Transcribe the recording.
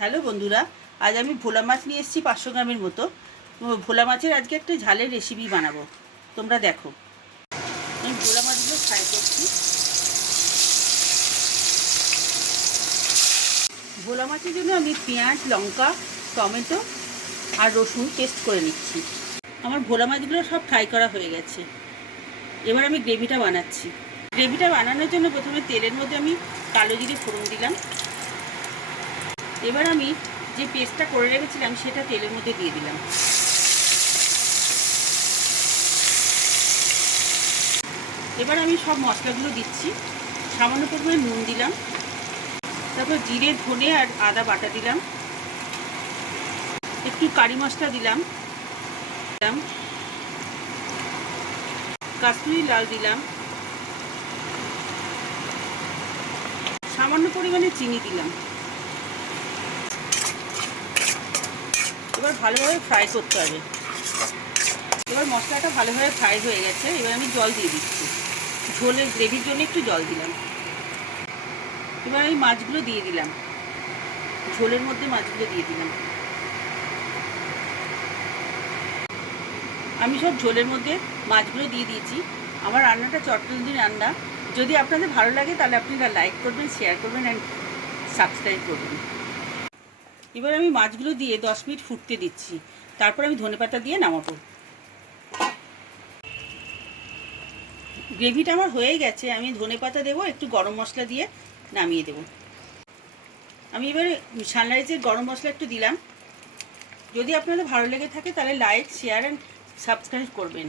Hello বন্ধুরা, আজ আমি ভোলা মাছ নিয়ে এসেছি 500 গ্রামের মতো। ভোলা মাছের আজকে একটা ঝালের রেসিপি বানাবো, তোমরা দেখো। আমি ভোলা মাছগুলো ফ্রাই করছি। ভোলা মাছের জন্য আমি পেঁয়াজ, লঙ্কা, টমেটো আর রসুন পেস্ট করে নিচ্ছি। আমার ভোলা মাছগুলো সব ফ্রাই করা হয়ে গেছে। এবার আমি গ্রেভিটা বানাচ্ছি। গ্রেভিটা বানানোর জন্য প্রথমে তেলের মধ্যে আমি কালো জিরে ফোড়ন দিলাম। এবার আমি যে পেস্টটা করে রেখেছিলাম সেটা তেলের মধ্যে দিয়ে দিলাম। এবার আমি সব মশলাগুলো দিচ্ছি। সামান্য পরিমাণে নুন দিলাম, তারপর জিরে, ধনে আর আদা বাটা দিলাম, একটু কারি মশলা দিলাম, কাশ্মীরি লাল দিলাম, সামান্য পরিমাণে চিনি দিলাম। এবার ভালোভাবে ফ্রাই করতে হবে। এবার মশলাটা ভালোভাবে ফ্রাই হয়ে গেছে। এবার আমি জল দিয়ে দিচ্ছি। ঝোলের গ্রেভির জন্য একটু জল দিলাম। এবার আমি মাছগুলো দিয়ে দিলাম, ঝোলের মধ্যে মাছগুলো দিয়ে দিলাম। আমি সব ঝোলের মধ্যে মাছগুলো দিয়ে দিয়েছি। আমার রান্নাটা চটজলদি রান্না। যদি আপনাদের ভালো লাগে তাহলে আপনারা লাইক করবেন, শেয়ার করবেন অ্যান্ড সাবস্ক্রাইব করবেন। এবার আমি মাছগুলো দিয়ে 10 মিনিট ফুটতে দিচ্ছি। তারপর আমি ধনেপাতা দিয়ে নামাবো। গ্রেভিটা আমার হয়ে গেছে। আমি ধনেপাতা দেবো, একটু গরম মশলা দিয়ে নামিয়ে দেবো। আমি এবারে সানরাইজের গরম মশলা একটু দিলাম। যদি আপনাদের ভালো লেগে থাকে তাহলে লাইক, শেয়ার অ্যান্ড সাবস্ক্রাইব করবেন।